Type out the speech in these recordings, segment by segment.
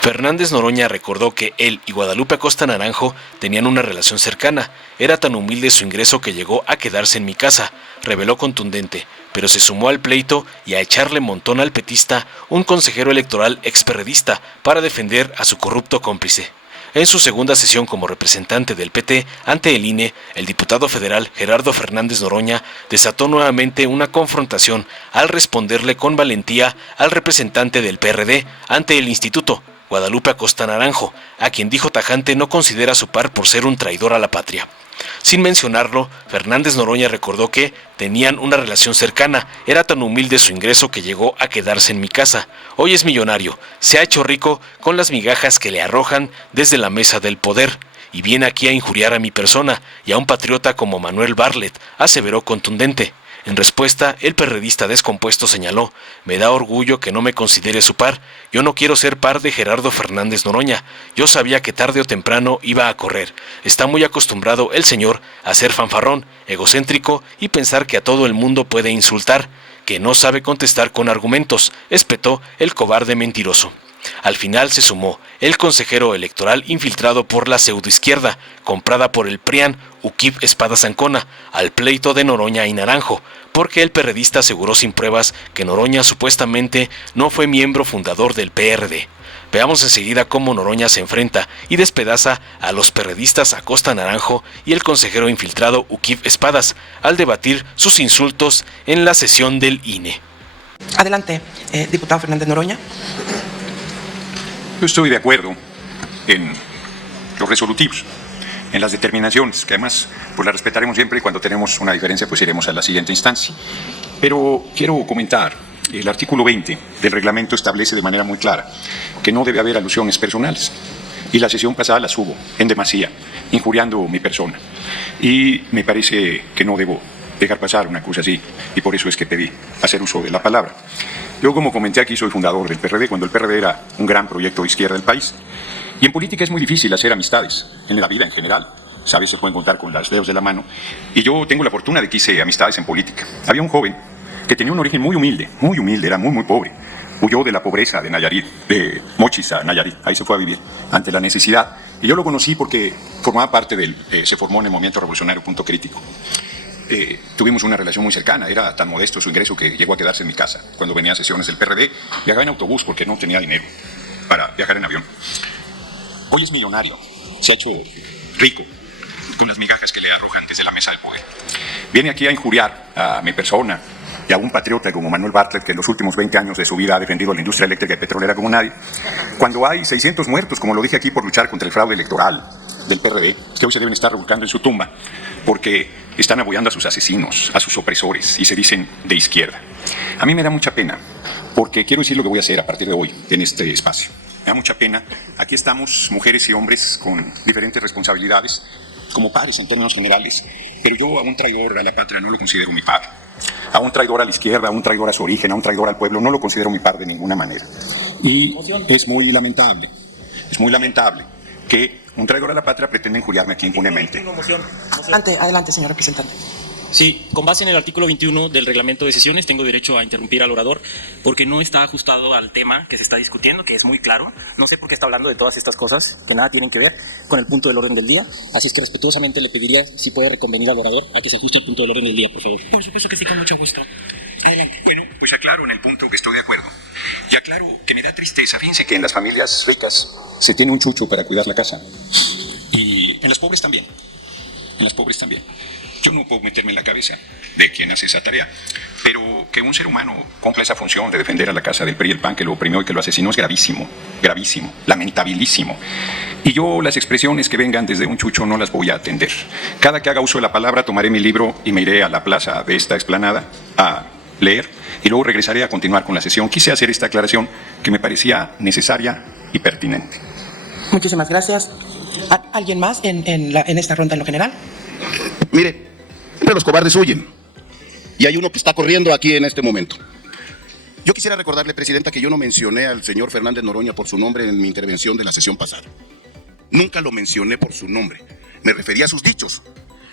Fernández Noroña recordó que él y Guadalupe Acosta Naranjo tenían una relación cercana. Era tan humilde su ingreso que llegó a quedarse en mi casa, reveló contundente, pero se sumó al pleito y a echarle montón al petista, un consejero electoral experredista, para defender a su corrupto cómplice. En su segunda sesión como representante del PT ante el INE, el diputado federal Gerardo Fernández Noroña desató nuevamente una confrontación al responderle con valentía al representante del PRD ante el instituto, Guadalupe Acosta Naranjo, a quien dijo tajante no considera su par por ser un traidor a la patria. Sin mencionarlo, Fernández Noroña recordó que tenían una relación cercana, era tan humilde su ingreso que llegó a quedarse en mi casa. Hoy es millonario, se ha hecho rico con las migajas que le arrojan desde la mesa del poder, y viene aquí a injuriar a mi persona y a un patriota como Manuel Bartlett, aseveró contundente. En respuesta, el perredista descompuesto señaló: me da orgullo que no me considere su par, yo no quiero ser par de Gerardo Fernández Noroña, yo sabía que tarde o temprano iba a correr, está muy acostumbrado el señor a ser fanfarrón, egocéntrico y pensar que a todo el mundo puede insultar, que no sabe contestar con argumentos, espetó el cobarde mentiroso. Al final se sumó el consejero electoral infiltrado por la pseudoizquierda, comprada por el PRIAN, Uquib Espadas Ancona, al pleito de Noroña y Naranjo, porque el perredista aseguró sin pruebas que Noroña supuestamente no fue miembro fundador del PRD. Veamos enseguida cómo Noroña se enfrenta y despedaza a los perredistas Acosta Naranjo y el consejero infiltrado Uquib Espadas al debatir sus insultos en la sesión del INE. Adelante, diputado Fernández Noroña. Yo estoy de acuerdo en los resolutivos, en las determinaciones, que además pues las respetaremos siempre y cuando tenemos una diferencia pues iremos a la siguiente instancia. Pero quiero comentar, el artículo 20 del reglamento establece de manera muy clara que no debe haber alusiones personales. Y la sesión pasada las hubo en demasía, injuriando mi persona. Y me parece que no debo dejar pasar una cosa así, y por eso es que pedí hacer uso de la palabra. Yo, como comenté aquí, soy fundador del PRD, cuando el PRD era un gran proyecto de izquierda del país. Y en política es muy difícil hacer amistades, en la vida en general. Sabes, se pueden contar con los dedos de la mano. Y yo tengo la fortuna de que hice amistades en política. Había un joven que tenía un origen muy humilde, era muy pobre. Huyó de la pobreza de Nayarit, de Mochis a Nayarit, ahí se fue a vivir ante la necesidad. Y yo lo conocí porque formaba parte se formó en el movimiento revolucionario Punto Crítico. Tuvimos una relación muy cercana, era tan modesto su ingreso que llegó a quedarse en mi casa. Cuando venía a sesiones del PRD, viajaba en autobús porque no tenía dinero para viajar en avión. Hoy es millonario, se ha hecho rico con las migajas que le arrojan desde la mesa del poder. Viene aquí a injuriar a mi persona y a un patriota como Manuel Bartlett, que en los últimos 20 años de su vida ha defendido la industria eléctrica y petrolera como nadie, cuando hay 600 muertos, como lo dije aquí, por luchar contra el fraude electoral del PRD, que hoy se deben estar revolcando en su tumba, porque están apoyando a sus asesinos, a sus opresores, y se dicen de izquierda. A mí me da mucha pena, porque quiero decir lo que voy a hacer a partir de hoy en este espacio. Me da mucha pena. Aquí estamos mujeres y hombres con diferentes responsabilidades, como pares en términos generales, pero yo a un traidor a la patria no lo considero mi par. A un traidor a la izquierda, a un traidor a su origen, a un traidor al pueblo, no lo considero mi par de ninguna manera. Y es muy lamentable que un traidor a la patria pretenda injuriarme aquí impunemente. Adelante, señor representante. Sí, con base en el artículo 21 del reglamento de sesiones tengo derecho a interrumpir al orador porque no está ajustado al tema que se está discutiendo, que es muy claro. No sé por qué está hablando de todas estas cosas que nada tienen que ver con el punto del orden del día. Así es que respetuosamente le pediría si puede reconvenir al orador a que se ajuste al punto del orden del día, por favor. Por supuesto que sí, con mucho gusto. Adelante. Bueno, pues aclaro en el punto que estoy de acuerdo. Y aclaro que me da tristeza. Fíjense que en las familias ricas se tiene un chucho para cuidar la casa. Y en las pobres también. Yo no puedo meterme en la cabeza de quien hace esa tarea, pero que un ser humano cumpla esa función de defender a la casa del PRI y el PAN, que lo oprimió y que lo asesinó, es gravísimo, lamentabilísimo. Y yo las expresiones que vengan desde un chucho no las voy a atender. Cada que haga uso de la palabra tomaré mi libro y me iré a la plaza de esta explanada a leer y luego regresaré a continuar con la sesión. Quise hacer esta aclaración que me parecía necesaria y pertinente. Muchísimas gracias. ¿Alguien más en esta ronda en lo general? Mire, siempre los cobardes huyen. Y hay uno que está corriendo aquí en este momento. Yo quisiera recordarle, Presidenta, que yo no mencioné al señor Fernández Noroña por su nombre en mi intervención de la sesión pasada. Nunca lo mencioné por su nombre. Me refería a sus dichos.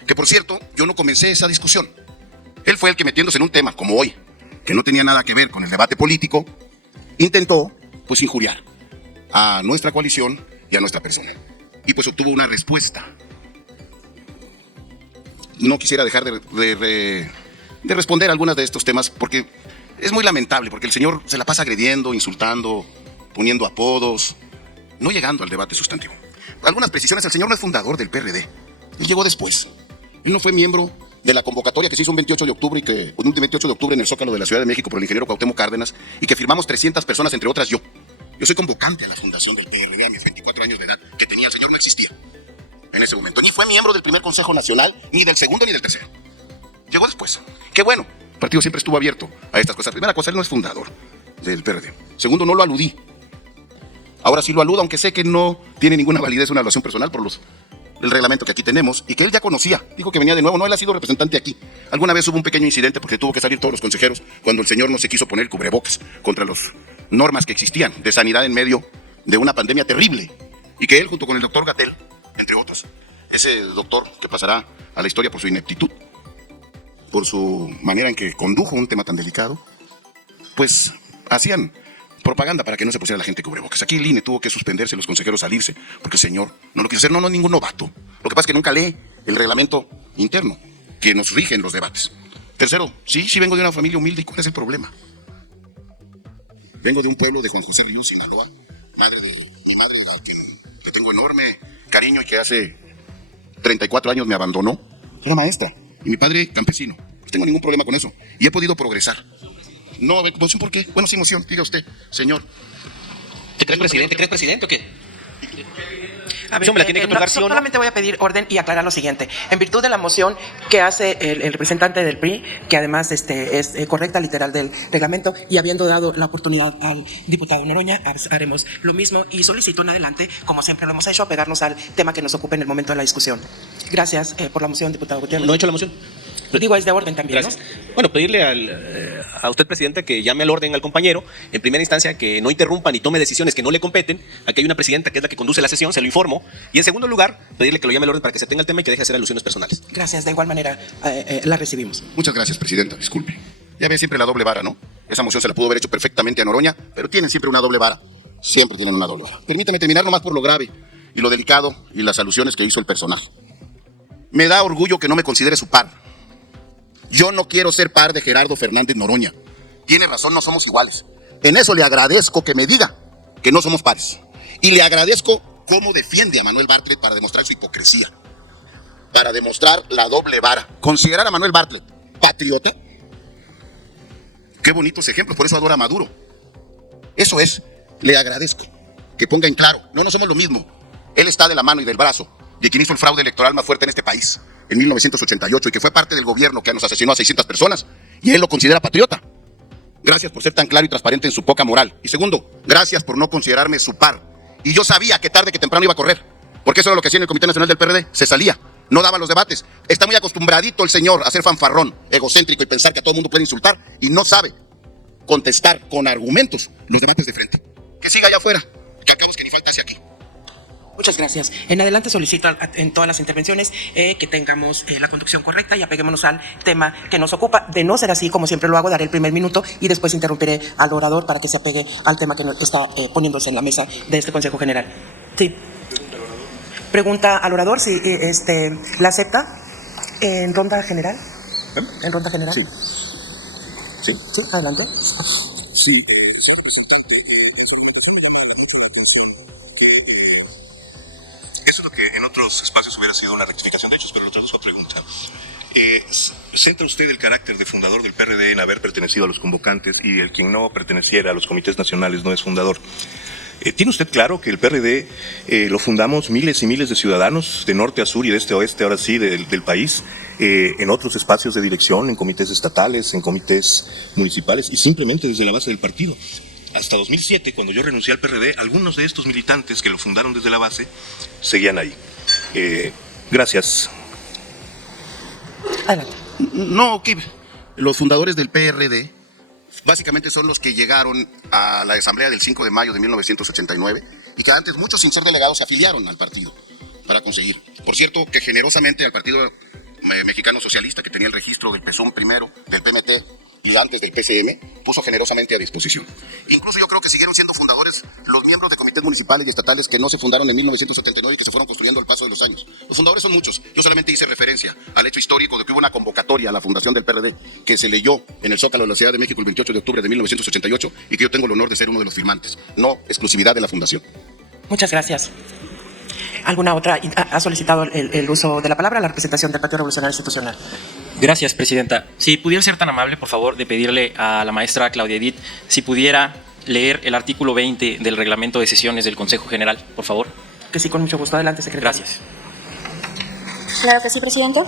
Que, por cierto, yo no comencé esa discusión. Él fue el que, metiéndose en un tema como hoy, que no tenía nada que ver con el debate político, intentó, pues, injuriar a nuestra coalición y a nuestra persona. Y pues obtuvo una respuesta. No quisiera dejar de responder algunas de estos temas porque es muy lamentable, porque el señor se la pasa agrediendo, insultando, poniendo apodos, no llegando al debate sustantivo. Algunas precisiones: el señor no es fundador del PRD, él llegó después. Él no fue miembro de la convocatoria que se hizo un 28 de octubre, un 28 de octubre en el Zócalo de la Ciudad de México por el ingeniero Cuauhtémoc Cárdenas, y que firmamos 300 personas, entre otras yo. Yo soy convocante a la fundación del PRD a mis 24 años de edad, que tenía el señor no existía en ese momento. Ni fue miembro del primer Consejo Nacional, ni del segundo, ni del tercero. Llegó después. Qué bueno. El partido siempre estuvo abierto a estas cosas. Primera cosa, él no es fundador del PRD. Segundo, no lo aludí. Ahora sí lo aludo, aunque sé que no tiene ninguna validez una evaluación personal por el reglamento que aquí tenemos y que él ya conocía. Dijo que venía de nuevo. No, él ha sido representante aquí. Alguna vez hubo un pequeño incidente porque tuvo que salir todos los consejeros cuando el señor no se quiso poner el cubrebocas contra las normas que existían de sanidad en medio de una pandemia terrible. Y que él, junto con el doctor Gatell, entre otros, ese doctor que pasará a la historia por su ineptitud, por su manera en que condujo un tema tan delicado, pues hacían propaganda para que no se pusiera la gente cubrebocas. Aquí el INE tuvo que suspenderse, los consejeros salirse, porque el señor no lo quiso hacer. No es ningún novato. Lo que pasa es que nunca lee el reglamento interno que nos rige en los debates. Tercero, sí vengo de una familia humilde. ¿Y cuál es el problema? Vengo de un pueblo de Juan José Ríos, Sinaloa, mi madre, a la que le tengo enorme cariño y que hace 34 años me abandonó. Era maestra. Y mi padre, campesino. No tengo ningún problema con eso. Y he podido progresar. No, emoción, ¿por qué? Bueno, sí, emoción, diga usted, señor. ¿Te crees presidente? ¿Crees presidente o qué? A ver, Sí, hombre, la tiene que otorgar, ¿sí o no? solamente voy a pedir orden y aclarar lo siguiente. En virtud de la moción que hace el representante del PRI, que además es correcta, literal del reglamento, y habiendo dado la oportunidad al diputado Noroña, haremos lo mismo y solicito en adelante, como siempre lo hemos hecho, apegarnos al tema que nos ocupe en el momento de la discusión. Gracias por la moción, diputado Gutiérrez. No he hecho la moción. Digo, es de orden también, Gracias. ¿no? Bueno, pedirle a usted, presidenta, que llame al orden al compañero, en primera instancia, que no interrumpa ni tome decisiones que no le competen. Aquí hay una presidenta que es la que conduce la sesión, se lo informo. Y en segundo lugar, pedirle que lo llame al orden para que se tenga el tema y que deje de hacer alusiones personales. Gracias, de igual manera la recibimos. Muchas gracias, presidenta, disculpe. Ya ve siempre la doble vara, ¿no? Esa moción se la pudo haber hecho perfectamente a Noroña, pero tienen siempre una doble vara. Siempre tienen una doble vara. Permítame terminar nomás por lo grave y lo delicado y las alusiones que hizo el personaje. Me da orgullo que no me considere su par. Yo no quiero ser par de Gerardo Fernández Noroña. Tiene razón, no somos iguales. En eso le agradezco que me diga que no somos pares. Y le agradezco cómo defiende a Manuel Bartlett para demostrar su hipocresía. Para demostrar la doble vara. Considerar a Manuel Bartlett patriota. Qué bonitos ejemplos, por eso adora a Maduro. Eso es, le agradezco que ponga en claro, no somos lo mismo. Él está de la mano y del brazo de quien hizo el fraude electoral más fuerte en este país en 1988 y que fue parte del gobierno que nos asesinó a 600 personas, y él lo considera patriota. Gracias por ser tan claro y transparente en su poca moral. Y segundo, gracias por no considerarme su par. Y yo sabía que tarde que temprano iba a correr, porque eso era lo que hacía en el Comité Nacional del PRD, se salía, no daba los debates. Está muy acostumbradito el señor a ser fanfarrón, egocéntrico y pensar que a todo el mundo puede insultar, y no sabe contestar con argumentos los debates de frente. Que siga allá afuera, que acabos que ni faltase aquí. Muchas gracias. En adelante solicito en todas las intervenciones que tengamos la conducción correcta y apeguémonos al tema que nos ocupa. De no ser así, como siempre lo hago, daré el primer minuto y después interrumpiré al orador para que se apegue al tema que está poniéndose en la mesa de este Consejo General. Sí. Pregunta al orador si la acepta en ronda general. ¿En ronda general? Sí. Sí. Sí, adelante. Sí. Espacios hubiera sido una rectificación de hechos, pero otra misma pregunta. ¿Centra usted el carácter de fundador del PRD en haber pertenecido a los convocantes y el quien no perteneciera a los comités nacionales no es fundador? ¿Tiene usted claro que el PRD lo fundamos miles y miles de ciudadanos de norte a sur y de este a oeste, ahora sí, del país, en otros espacios de dirección, en comités estatales, en comités municipales y simplemente desde la base del partido? Hasta 2007, cuando yo renuncié al PRD, algunos de estos militantes que lo fundaron desde la base seguían ahí. Gracias. Adelante. No, Kib. Los fundadores del PRD básicamente son los que llegaron a la asamblea del 5 de mayo de 1989 y que antes muchos sin ser delegados se afiliaron al partido para conseguir. Por cierto, que generosamente al Partido Mexicano Socialista, que tenía el registro del PSUM primero, del PMT y antes del PCM, puso generosamente a disposición. Incluso yo creo que siguieron siendo fundadores los miembros de comités municipales y estatales que no se fundaron en 1979 y que se fueron construyendo al paso de los años. Los fundadores son muchos. Yo solamente hice referencia al hecho histórico de que hubo una convocatoria a la fundación del PRD que se leyó en el Zócalo de la Ciudad de México el 28 de octubre de 1988 y que yo tengo el honor de ser uno de los firmantes. No exclusividad de la fundación. Muchas gracias. ¿Alguna otra ha solicitado el uso de la palabra? La representación del Partido Revolucionario Institucional. Gracias, presidenta. Si pudiera ser tan amable, por favor, de pedirle a la maestra Claudia Edith si pudiera leer el artículo 20 del reglamento de sesiones del Consejo General, por favor. Que sí, con mucho gusto. Adelante, secretario. Gracias. Claro que sí, presidente.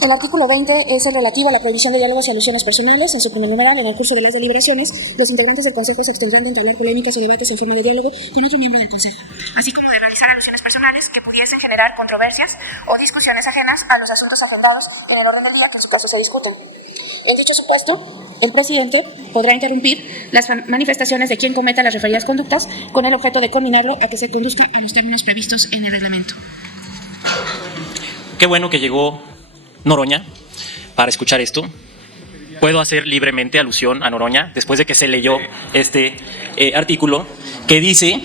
El artículo 20 es el relativo a la prohibición de diálogos y alusiones personales. En su primer numeral, en el curso de las deliberaciones, los integrantes del Consejo se abstendrán de entablar polémicas o debates en forma de diálogo con otro miembro del Consejo, así como de realizar alusiones personales que pudiesen generar controversias o discusiones ajenas a los asuntos afrontados en el orden del día que en su caso se discuten. En dicho supuesto, el presidente podrá interrumpir las manifestaciones de quien cometa las referidas conductas con el objeto de conminarlo a que se conduzca a los términos previstos en el reglamento. Qué bueno que llegó Noroña para escuchar esto. Puedo hacer libremente alusión a Noroña después de que se leyó este artículo que dice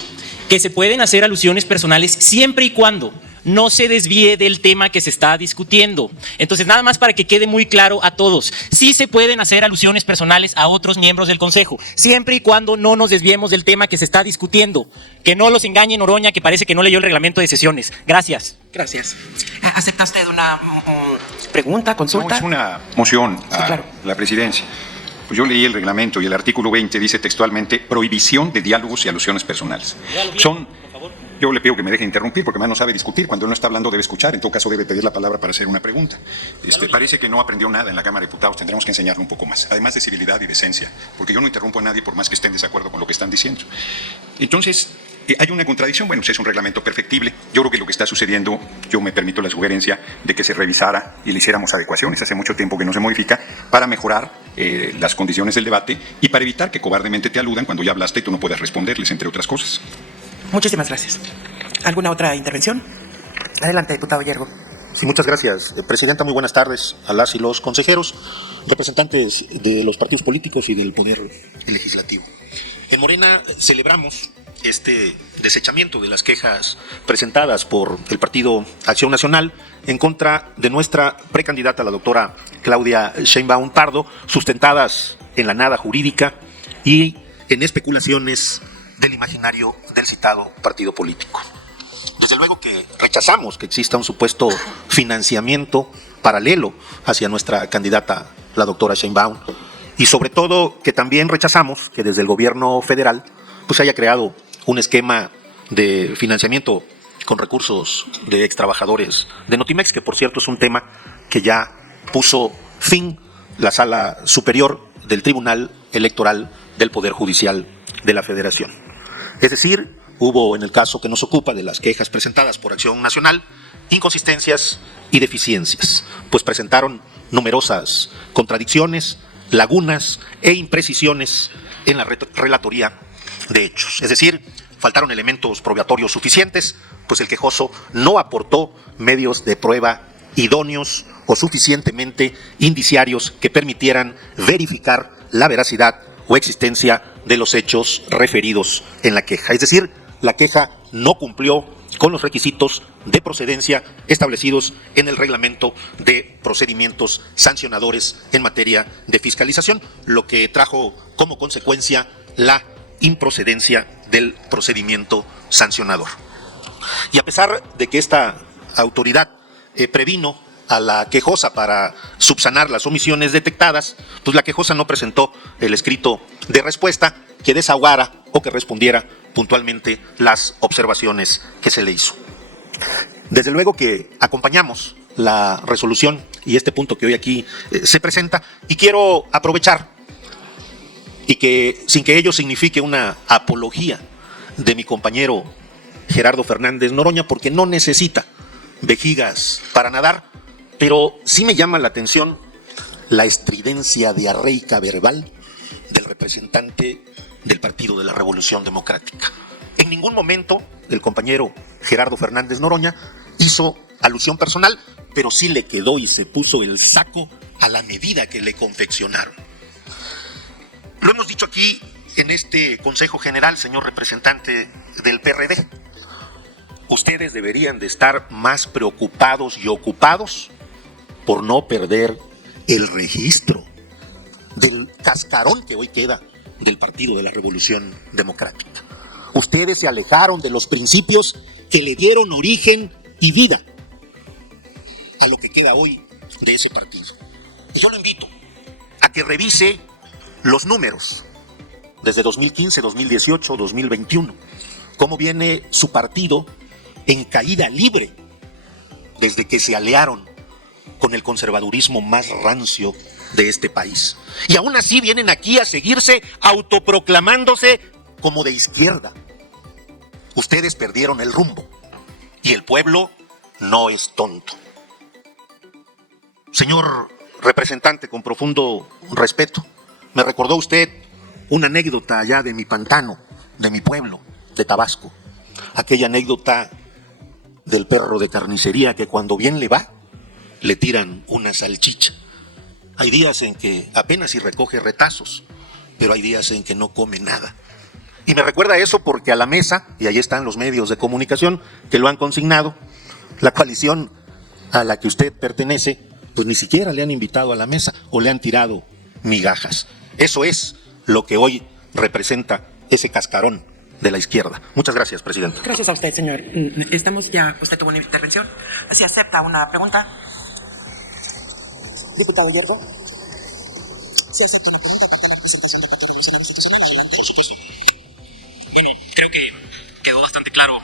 que se pueden hacer alusiones personales siempre y cuando no se desvíe del tema que se está discutiendo. Entonces, nada más para que quede muy claro a todos, sí se pueden hacer alusiones personales a otros miembros del Consejo, siempre y cuando no nos desviemos del tema que se está discutiendo. Que no los engañe Noroña, que parece que no leyó el reglamento de sesiones. Gracias. Gracias. ¿Acepta usted una pregunta, consulta? No, es una moción a claro. la presidencia. Pues yo leí el reglamento y el artículo 20 dice textualmente prohibición de diálogos y alusiones personales. Yo le pido que me deje interrumpir porque además no sabe discutir. Cuando él no está hablando debe escuchar. En todo caso debe pedir la palabra para hacer una pregunta. Parece que no aprendió nada en la Cámara de Diputados. Tendremos que enseñarle un poco más. Además de civilidad y decencia. Porque yo no interrumpo a nadie por más que esté en desacuerdo con lo que están diciendo. Entonces, hay una contradicción. Bueno, es un reglamento perfectible. Yo creo que lo que está sucediendo, yo me permito la sugerencia de que se revisara y le hiciéramos adecuaciones. Hace mucho tiempo que no se modifica para mejorar las condiciones del debate y para evitar que cobardemente te aludan cuando ya hablaste y tú no puedas responderles, entre otras cosas. Muchísimas gracias. ¿Alguna otra intervención? Adelante, diputado Yergo. Sí, muchas gracias. Presidenta, muy buenas tardes a las y los consejeros, representantes de los partidos políticos y del Poder Legislativo. En Morena celebramos este desechamiento de las quejas presentadas por el Partido Acción Nacional en contra de nuestra precandidata, la doctora Claudia Sheinbaum Pardo, sustentadas en la nada jurídica y en especulaciones del imaginario del citado partido político. Desde luego que rechazamos que exista un supuesto financiamiento paralelo hacia nuestra candidata, la doctora Sheinbaum, y sobre todo que también rechazamos que desde el gobierno federal pues haya creado un esquema de financiamiento con recursos de extrabajadores de Notimex, que por cierto es un tema que ya puso fin la Sala Superior del Tribunal Electoral del Poder Judicial de la Federación. Es decir, hubo en el caso que nos ocupa de las quejas presentadas por Acción Nacional inconsistencias y deficiencias, pues presentaron numerosas contradicciones, lagunas e imprecisiones en la relatoría de hechos. Es decir, faltaron elementos probatorios suficientes, pues el quejoso no aportó medios de prueba idóneos o suficientemente indiciarios que permitieran verificar la veracidad o existencia de los hechos referidos en la queja. Es decir, la queja no cumplió con los requisitos de procedencia establecidos en el reglamento de procedimientos sancionadores en materia de fiscalización, lo que trajo como consecuencia la improcedencia del procedimiento sancionador. Y a pesar de que esta autoridad previno a la quejosa para subsanar las omisiones detectadas, pues la quejosa no presentó el escrito de respuesta que desahogara o que respondiera puntualmente las observaciones que se le hizo. Desde luego que acompañamos la resolución y este punto que hoy aquí se presenta, y quiero aprovechar y que sin que ello signifique una apología de mi compañero Gerardo Fernández Noroña, porque no necesita vejigas para nadar, pero sí me llama la atención la estridencia diarreica verbal del representante del Partido de la Revolución Democrática. En ningún momento el compañero Gerardo Fernández Noroña hizo alusión personal, pero sí le quedó y se puso el saco a la medida que le confeccionaron. Lo hemos dicho aquí en este Consejo General, señor representante del PRD. Ustedes deberían de estar más preocupados y ocupados por no perder el registro del cascarón que hoy queda del Partido de la Revolución Democrática. Ustedes se alejaron de los principios que le dieron origen y vida a lo que queda hoy de ese partido. Y yo lo invito a que revise los números desde 2015, 2018, 2021, cómo viene su partido en caída libre desde que se aliaron con el conservadurismo más rancio de este país. Y aún así vienen aquí a seguirse autoproclamándose como de izquierda. Ustedes perdieron el rumbo y el pueblo no es tonto. Señor representante, con profundo respeto, me recordó usted una anécdota allá de mi pantano, de mi pueblo, de Tabasco. Aquella anécdota del perro de carnicería que cuando bien le va, le tiran una salchicha. Hay días en que apenas si recoge retazos, pero hay días en que no come nada. Y me recuerda eso porque a la mesa, y ahí están los medios de comunicación que lo han consignado, la coalición a la que usted pertenece, pues ni siquiera le han invitado a la mesa o le han tirado migajas. Eso es lo que hoy representa ese cascarón de la izquierda. Muchas gracias, presidente. Gracias a usted, señor. Estamos ya, usted tuvo una intervención. ¿Si acepta una pregunta? Diputado Hierro. ¿Se acepta una pregunta para la presentación del Partido Revolucionario Institucional? Adelante. Por supuesto. Bueno, creo que quedó bastante claro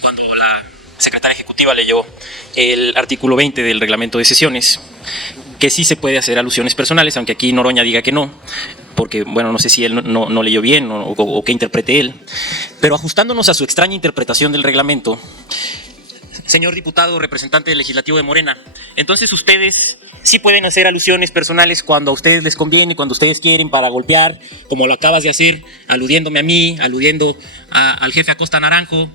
cuando la secretaria ejecutiva leyó el artículo 20 del reglamento de sesiones, que sí se puede hacer alusiones personales, aunque aquí Noroña diga que no, porque, bueno, no sé si él no leyó bien o qué interprete él, pero ajustándonos a su extraña interpretación del reglamento, señor diputado representante del Legislativo de Morena, entonces ustedes sí pueden hacer alusiones personales cuando a ustedes les conviene, cuando ustedes quieren para golpear, como lo acabas de hacer, aludiéndome a mí, aludiendo al jefe Acosta Naranjo,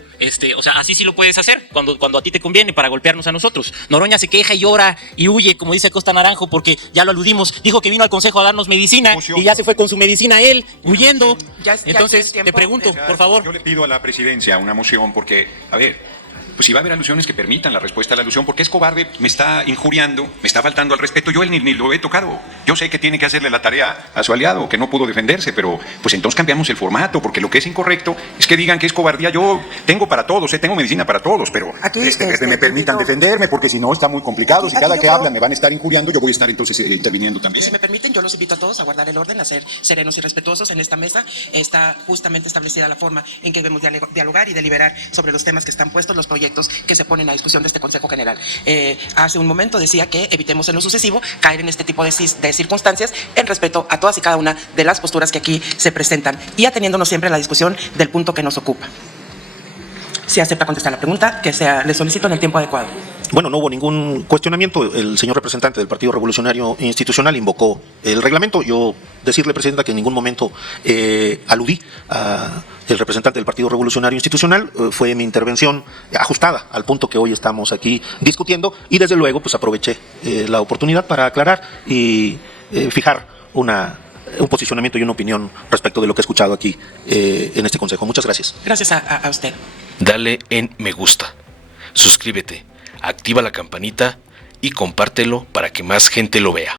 o sea, así sí lo puedes hacer, cuando a ti te conviene para golpearnos a nosotros. Noroña se queja y llora y huye, como dice Acosta Naranjo, porque ya lo aludimos, dijo que vino al Consejo a darnos medicina y ya se fue con su medicina él, huyendo. Entonces, te pregunto, por favor. Yo le pido a la presidencia una moción porque, a ver, pues si va a haber alusiones que permitan la respuesta a la alusión, porque es cobarde, me está injuriando, me está faltando al respeto, yo ni lo he tocado. Yo sé que tiene que hacerle la tarea a su aliado, que no pudo defenderse, pero pues entonces cambiamos el formato, porque lo que es incorrecto es que digan que es cobardía. Yo tengo para todos, tengo medicina para todos, pero aquí, me permitan defenderme, porque si no está muy complicado. Si cada que hablan me van a estar injuriando, yo voy a estar entonces interviniendo también. Si me permiten, yo los invito a todos a guardar el orden, a ser serenos y respetuosos en esta mesa. Está justamente establecida la forma en que debemos dialogar y deliberar sobre los temas que están puestos, los proyectos que se ponen a discusión de este Consejo General. Hace un momento decía que evitemos en lo sucesivo caer en este tipo de circunstancias en respeto a todas y cada una de las posturas que aquí se presentan y ateniéndonos siempre a la discusión del punto que nos ocupa. Si acepta contestar la pregunta, le solicito en el tiempo adecuado. Bueno, no hubo ningún cuestionamiento. El señor representante del Partido Revolucionario Institucional invocó el reglamento. Yo decirle, presidenta, que en ningún momento aludí a el representante del Partido Revolucionario Institucional. Fue mi intervención ajustada al punto que hoy estamos aquí discutiendo y desde luego pues aproveché la oportunidad para aclarar y fijar un posicionamiento y una opinión respecto de lo que he escuchado aquí en este consejo. Muchas gracias. Gracias a usted. Dale en me gusta, suscríbete, activa la campanita y compártelo para que más gente lo vea.